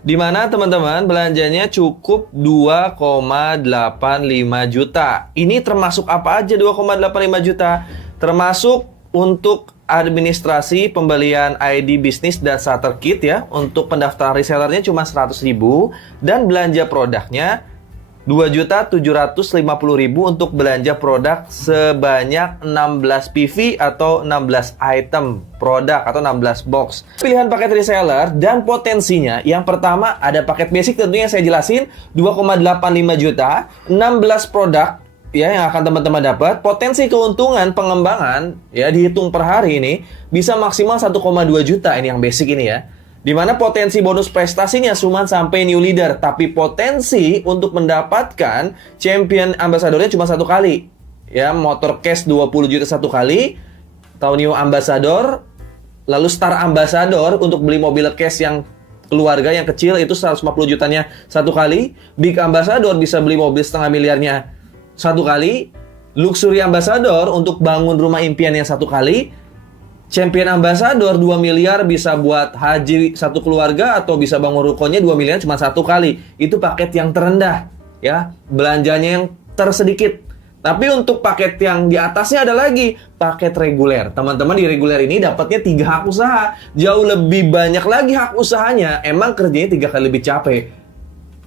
Di mana teman-teman belanjanya cukup 2,85 juta. Ini termasuk apa aja 2,85 juta? Termasuk untuk administrasi pembelian ID bisnis dan starter kit ya. Untuk pendaftaran resellernya cuma 100.000 dan belanja produknya 2.750.000 untuk belanja produk sebanyak 16 PV atau 16 item produk atau 16 box. Pilihan paket reseller dan potensinya, yang pertama ada paket basic tentunya yang saya jelasin 2,85 juta, 16 produk ya yang akan teman-teman dapat. Potensi keuntungan pengembangan ya dihitung per hari ini bisa maksimal 1,2 juta ini yang basic ini ya. Di mana potensi bonus prestasinya cuma sampai new leader, tapi potensi untuk mendapatkan champion ambassadornya cuma satu kali. Ya, motor cash 20 juta satu kali, atau new ambassador, lalu star ambassador untuk beli mobil cash yang keluarga yang kecil itu 150 jutanya satu kali, big ambassador bisa beli mobil setengah miliarnya satu kali, luxury ambassador untuk bangun rumah impiannya satu kali, champion ambassador 2 miliar bisa buat haji satu keluarga atau bisa bangun rukonya 2 miliar cuma satu kali. Itu paket yang terendah ya, belanjanya yang tersedikit. Tapi untuk paket yang di atasnya ada lagi paket reguler. Teman-teman di reguler ini dapatnya 3 hak usaha. Jauh lebih banyak lagi hak usahanya. Emang kerjanya 3 kali lebih capek.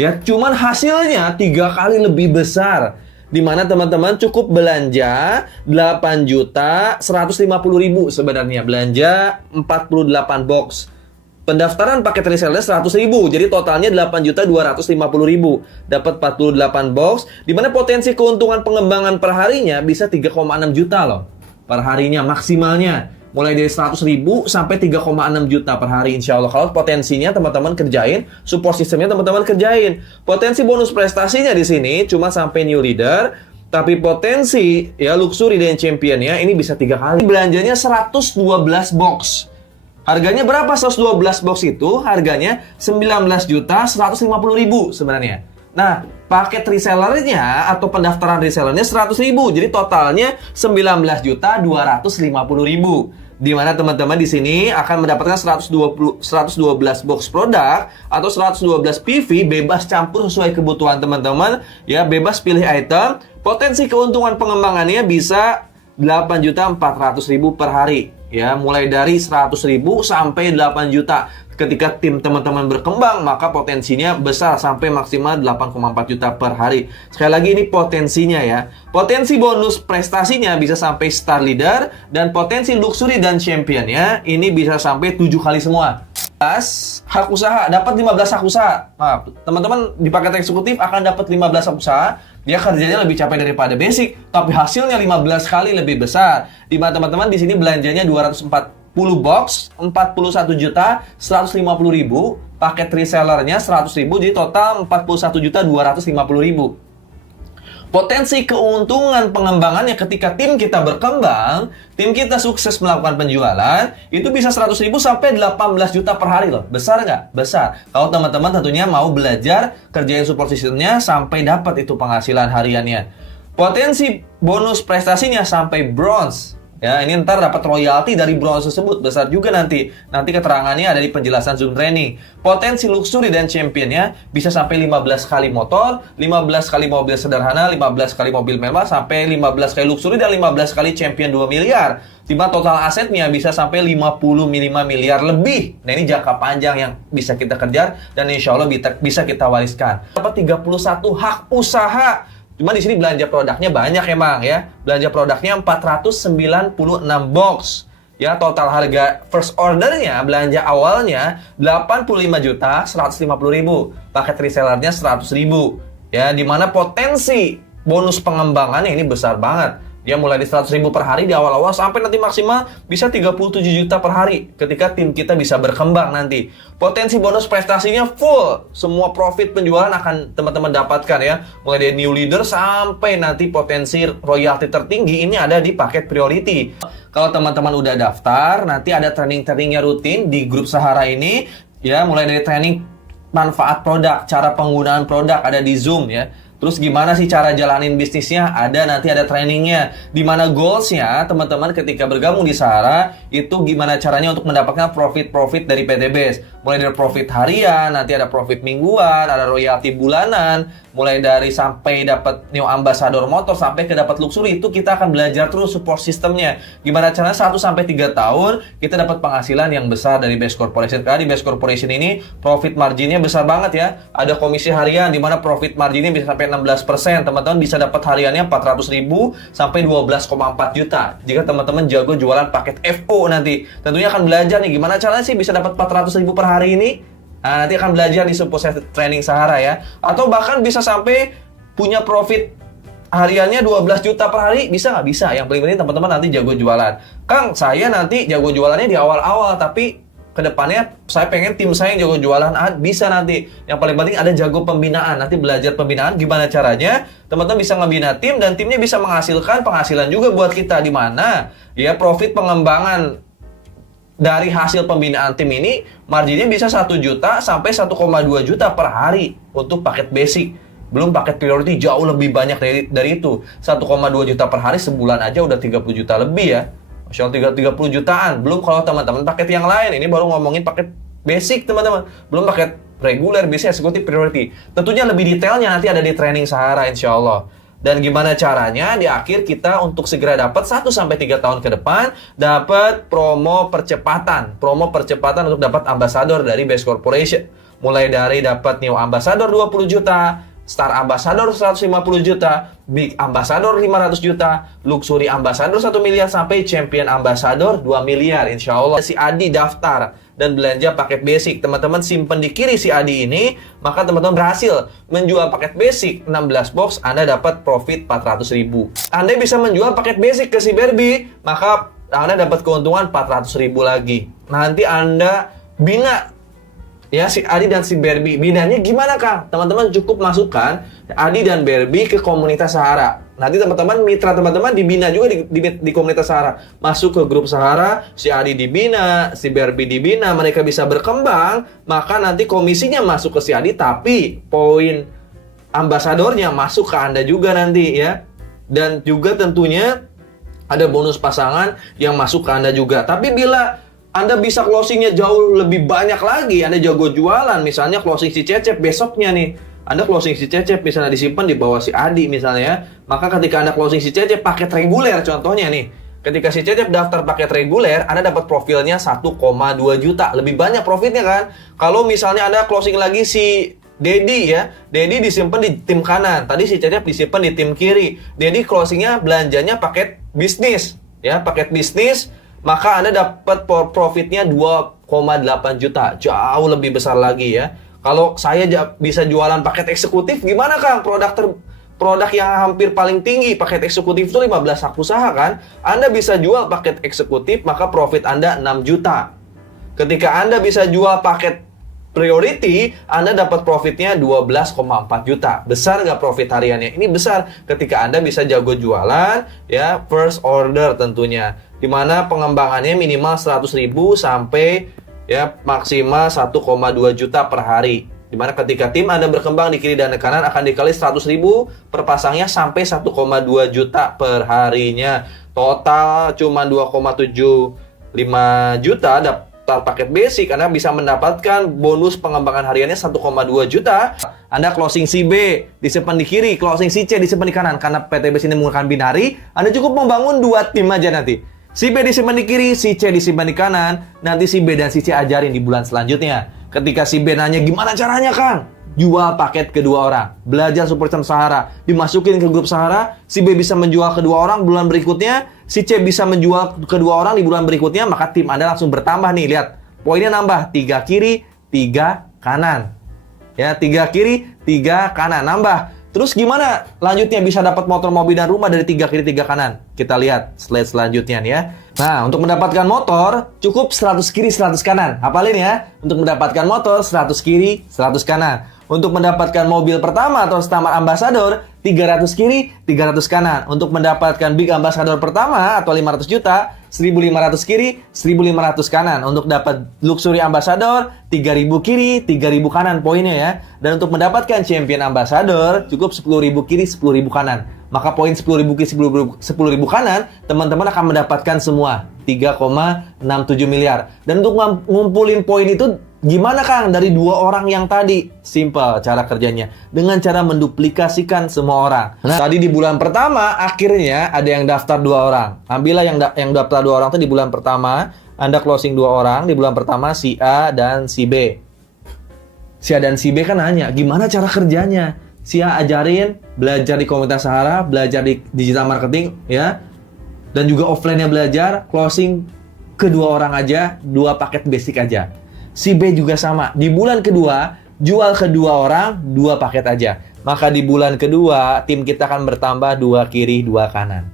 Ya, cuman hasilnya 3 kali lebih besar. Di mana teman-teman cukup belanja 8.150.000 sebenarnya, belanja 48 box. Pendaftaran paket reseller 100.000, jadi totalnya 8.250.000. Dapat 48 box, di mana potensi keuntungan pengembangan per harinya bisa 3,6 juta loh. Per harinya maksimalnya. Mulai dari 100.000 sampai 3,6 juta per hari insya Allah. Kalau potensinya teman-teman kerjain, support sistemnya teman-teman kerjain. Potensi bonus prestasinya di sini cuma sampai new leader, tapi potensi ya luxury dan championnya ini bisa 3 kali. Belanjanya 112 box. Harganya berapa 112 box itu? Harganya 19.150.000 sebenarnya. Nah, paket resellernya atau pendaftaran resellernya 100.000. Jadi totalnya 19.250.000. Di mana teman-teman di sini akan mendapatkan 112 box produk atau 112 PV bebas campur sesuai kebutuhan teman-teman ya, bebas pilih item. Potensi keuntungan pengembangannya bisa 8.400.000 per hari ya, mulai dari 100.000 sampai 8 juta. Ketika tim teman-teman berkembang, maka potensinya besar sampai maksimal 8,4 juta per hari. Sekali lagi ini potensinya ya. Potensi bonus prestasinya bisa sampai star leader, dan potensi luxury dan championnya ini bisa sampai 7 kali semua. Hak usaha, dapat 15 hak usaha. Nah, teman-teman di paket eksekutif akan dapat 15 hak usaha. Dia kerjanya lebih capek daripada basic, tapi hasilnya 15 kali lebih besar. Di mana teman-teman di sini belanjanya 240 box, 41.150.000, paket resellernya 100.000, jadi total 41.250.000. Potensi keuntungan pengembangannya ketika tim kita berkembang, tim kita sukses melakukan penjualan, itu bisa 100.000 sampai 18 juta per hari loh. Besar nggak? Besar. Kalau teman-teman tentunya mau belajar kerjain support systemnya sampai dapat itu penghasilan hariannya. Potensi bonus prestasinya sampai bronze. Ya, ini ntar dapat royalti dari bronze tersebut, besar juga nanti. Nanti keterangannya ada di penjelasan Zoom training. Potensi luxury dan championnya bisa sampai 15 kali motor, 15 kali mobil sederhana, 15 kali mobil mewah, sampai 15 kali luxury dan 15 kali champion 2 miliar. Dimana total asetnya bisa sampai 55 miliar lebih. Nah, ini jangka panjang yang bisa kita kejar dan insya Allah bisa kita wariskan. Dapat 31 hak usaha. Cuma di sini belanja produknya banyak emang ya. Belanja produknya 496 box. Ya, total harga first ordernya, belanja awalnya 85.150.000. Paket resellernya 100.000. Ya, di mana potensi bonus pengembangannya ini besar banget. Dia mulai di 100.000 per hari di awal-awal sampai nanti maksimal bisa 37 juta per hari ketika tim kita bisa berkembang nanti. Potensi bonus prestasinya full. Semua profit penjualan akan teman-teman dapatkan ya. Mulai dari new leader sampai nanti potensi royalti tertinggi ini ada di paket priority. Kalau teman-teman udah daftar, nanti ada training-trainingnya rutin di grup Sahara ini. Ya, mulai dari training manfaat produk, cara penggunaan produk ada di Zoom ya. Terus gimana sih cara jalanin bisnisnya? Nanti ada trainingnya. Dimana goalsnya teman-teman ketika bergabung di Sahara itu gimana caranya untuk mendapatkan profit dari PT BES. Mulai dari profit harian, nanti ada profit mingguan, ada royalti bulanan, mulai dari sampai dapat new ambassador motor sampai ke dapat luxury. Itu kita akan belajar terus support sistemnya. Gimana caranya 1-3 tahun kita dapat penghasilan yang besar dari BES Corporation. Karena di BES Corporation ini profit marginnya besar banget ya. Ada komisi harian di mana profit marginnya bisa sampai 16%. Teman-teman bisa dapat hariannya 400.000 sampai 12,4 juta. Jika teman-teman jago jualan paket FO nanti. Tentunya akan belajar nih gimana caranya sih bisa dapat 400.000 per hari ini. Nah, nanti akan belajar di support training Sahara ya. Atau bahkan bisa sampai punya profit hariannya 12 juta per hari. Bisa nggak? Bisa. Yang paling penting teman-teman nanti jago jualan. Kang, saya nanti jago jualannya di awal-awal, tapi kedepannya saya pengen tim saya yang jago jualan. Bisa nanti. Yang paling penting ada jago pembinaan. Nanti belajar pembinaan gimana caranya teman-teman bisa ngebina tim dan timnya bisa menghasilkan penghasilan juga buat kita. Di mana ya profit pengembangan dari hasil pembinaan tim ini marginnya bisa 1 juta sampai 1,2 juta per hari untuk paket basic. Belum paket priority jauh lebih banyak dari itu. 1,2 juta per hari sebulan aja udah 30 juta lebih ya. Masya Allah 30 jutaan. Belum kalau teman-teman paket yang lain. Ini baru ngomongin paket basic teman-teman. Belum paket reguler, basic, executive, priority. Tentunya lebih detailnya nanti ada di training Sahara insya Allah. Dan gimana caranya di akhir kita untuk segera dapat 1-3 tahun ke depan dapat promo percepatan. Promo percepatan untuk dapat ambassador dari BES Corporation. Mulai dari dapat new ambassador 20 juta, Star Ambassador 150 juta, Big Ambassador 500 juta, Luxury Ambassador 1 miliar, sampai Champion Ambassador 2 miliar insya Allah. Si Adi daftar dan belanja paket basic. Teman-teman simpen di kiri si Adi ini, maka teman-teman berhasil menjual paket basic 16 box, Anda dapat profit 400.000. Anda bisa menjual paket basic ke si Barbie, maka Anda dapat keuntungan 400.000 lagi. Nanti Anda bina ya si Adi dan si Barbie. Binanya gimana Kang? Teman-teman cukup masukkan Adi dan Barbie ke komunitas Sahara. Nanti teman-teman, mitra teman-teman dibina juga di komunitas Sahara. Masuk ke grup Sahara, si Adi dibina, si Barbie dibina, mereka bisa berkembang, maka nanti komisinya masuk ke si Adi, tapi poin ambasadornya masuk ke Anda juga nanti ya. Dan juga tentunya ada bonus pasangan yang masuk ke Anda juga. Tapi bila Anda bisa closingnya jauh lebih banyak lagi, Anda jago jualan, misalnya closing si Cecep besoknya nih, Anda closing si Cecep misalnya disimpan di bawah si Adi misalnya ya, maka ketika Anda closing si Cecep paket reguler contohnya nih, ketika si Cecep daftar paket reguler, Anda dapat profilnya 1,2 juta, lebih banyak profitnya kan. Kalau misalnya Anda closing lagi si Dedi ya, Dedi disimpan di tim kanan, tadi si Cecep disimpan di tim kiri, Dedi closingnya belanjanya paket bisnis ya, paket bisnis, maka Anda dapat profitnya 2,8 juta. Jauh lebih besar lagi ya. Kalau saya bisa jualan paket eksekutif, gimana Kang? Produk yang hampir paling tinggi, paket eksekutif itu 15 hak usaha kan? Anda bisa jual paket eksekutif, maka profit Anda 6 juta. Ketika Anda bisa jual paket priority, Anda dapat profitnya 12,4 juta. Besar nggak profit hariannya? Ini besar ketika Anda bisa jago jualan, ya, first order tentunya. Dimana pengembangannya minimal 100.000 sampai ya maksimal 1,2 juta per hari. Dimana ketika tim Anda berkembang di kiri dan di kanan akan dikali 100.000 per pasangnya sampai 1,2 juta per harinya. Total cuma 2,75 juta daftar paket basic, Anda bisa mendapatkan bonus pengembangan hariannya 1,2 juta. Anda closing si B disimpan di kiri, closing si C disimpan di kanan. Karena PT BES ini menggunakan binari, Anda cukup membangun 2 tim aja nanti. Si B disimpan di kiri, si C disimpan di kanan. Nanti si B dan si C ajarin di bulan selanjutnya. Ketika si B nanya, gimana caranya Kang? Jual paket kedua orang. Belajar support system Sahara. Dimasukin ke grup Sahara. Si B bisa menjual kedua orang bulan berikutnya. Si C bisa menjual kedua orang di bulan berikutnya. Maka tim Anda langsung bertambah nih. Lihat, poinnya nambah. 3 kiri, 3 kanan. Ya, 3 kiri, 3 kanan. Nambah. Terus gimana lanjutnya bisa dapat motor, mobil, dan rumah dari 3 kiri 3 kanan? Kita lihat slide selanjutnya nih ya. Nah, untuk mendapatkan motor cukup 100 kiri 100 kanan. Hafalin ya. Untuk mendapatkan motor 100 kiri 100 kanan. Untuk mendapatkan mobil pertama atau Stamart Ambassador, 300 kiri, 300 kanan. Untuk mendapatkan Big Ambassador pertama atau 500 juta, 1.500 kiri, 1.500 kanan. Untuk dapat Luxury Ambassador, 3.000 kiri, 3.000 kanan poinnya ya. Dan untuk mendapatkan Champion Ambassador, cukup 10.000 kiri, 10.000 kanan. Maka poin 10.000 kiri, 10.000 kanan, teman-teman akan mendapatkan semua 3,67 miliar. Dan untuk ngumpulin poin itu gimana Kang dari 2 orang yang tadi? Simple cara kerjanya. Dengan cara menduplikasikan semua orang. Nah, tadi di bulan pertama akhirnya ada yang daftar 2 orang. Ambillah yang daftar 2 orang itu di bulan pertama. Anda closing 2 orang di bulan pertama, si A dan si B. Si A dan si B kan nanya, gimana cara kerjanya? Si A ajarin, belajar di komunitas Sahara, belajar di digital marketing ya. Dan juga offline-nya belajar, closing kedua orang aja, 2 paket basic aja. Si B juga sama. Di bulan kedua, jual kedua orang, 2 paket aja. Maka di bulan kedua, tim kita akan bertambah 2 kiri, 2 kanan.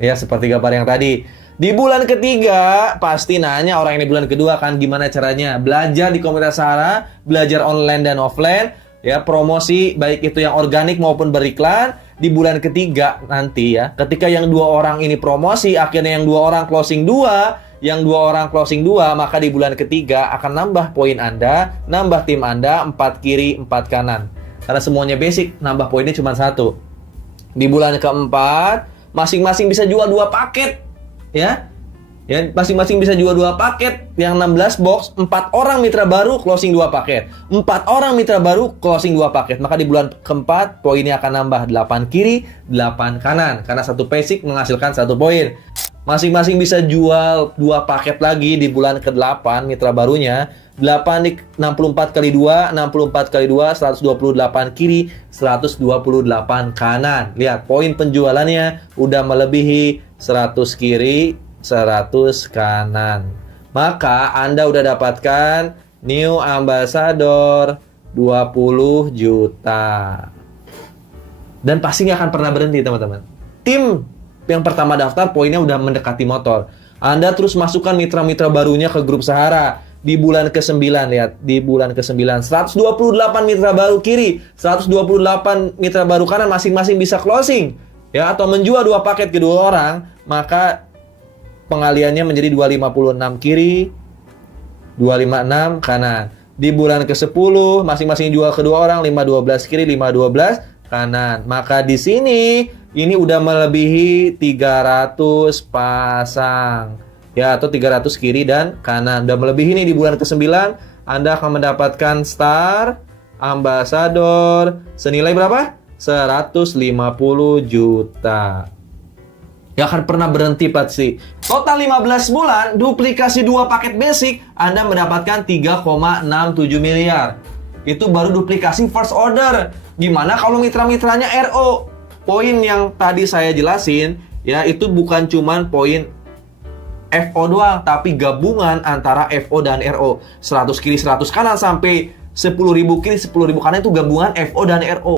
Ya, seperti gambar yang tadi. Di bulan ketiga, pasti nanya orang ini bulan kedua kan gimana caranya. Belajar di komunitas Sahara, belajar online dan offline. Ya, promosi baik itu yang organik maupun beriklan. Di bulan ketiga nanti ya, ketika yang 2 orang ini promosi, akhirnya yang 2 orang closing 2, yang 2 orang closing 2, maka di bulan ketiga akan nambah poin Anda, nambah tim Anda 4 kiri, 4 kanan. Karena semuanya basic, nambah poinnya cuma 1. Di bulan keempat, masing-masing bisa jual 2 paket. Ya, masing-masing bisa jual 2 paket. Yang 16 box, 4 orang mitra baru closing 2 paket. 4 orang mitra baru closing 2 paket. Maka di bulan keempat, poinnya akan nambah 8 kiri, 8 kanan. Karena 1 basic menghasilkan 1 poin. Masing-masing bisa jual 2 paket lagi di bulan ke-8 mitra barunya. 8 di 64 kali 2, 64 kali 2, 128 kiri, 128 kanan. Lihat, poin penjualannya udah melebihi 100 kiri, 100 kanan. Maka Anda udah dapatkan New Ambassador 20 juta. Dan pasti nggak akan pernah berhenti, teman-teman. Tim yang pertama daftar poinnya udah mendekati motor. Anda terus masukkan mitra-mitra barunya ke grup Sahara. Di bulan ke-9, lihat. Di bulan ke-9, 128 mitra baru kiri, 128 mitra baru kanan, masing-masing bisa closing. Ya, atau menjual 2 paket ke 2 orang. Maka pengaliannya menjadi 256 kiri, 256 kanan. Di bulan ke-10, masing-masing jual ke 2 orang, 512 kiri, 512 kanan. Maka di sini ini udah melebihi 300 pasang. Ya, atau 300 kiri dan kanan. Udah melebihi ini di bulan ke-9, Anda akan mendapatkan Star Ambassador senilai berapa? 150 juta. Gak akan pernah berhenti pasti. Total 15 bulan, duplikasi 2 paket basic, Anda mendapatkan 3,67 miliar. Itu baru duplikasi first order. Gimana kalau mitra-mitranya RO? Poin yang tadi saya jelasin, ya itu bukan cuman poin FO doang, tapi gabungan antara FO dan RO. 100 kiri 100 kanan sampai 10.000 kiri 10.000 kanan itu gabungan FO dan RO.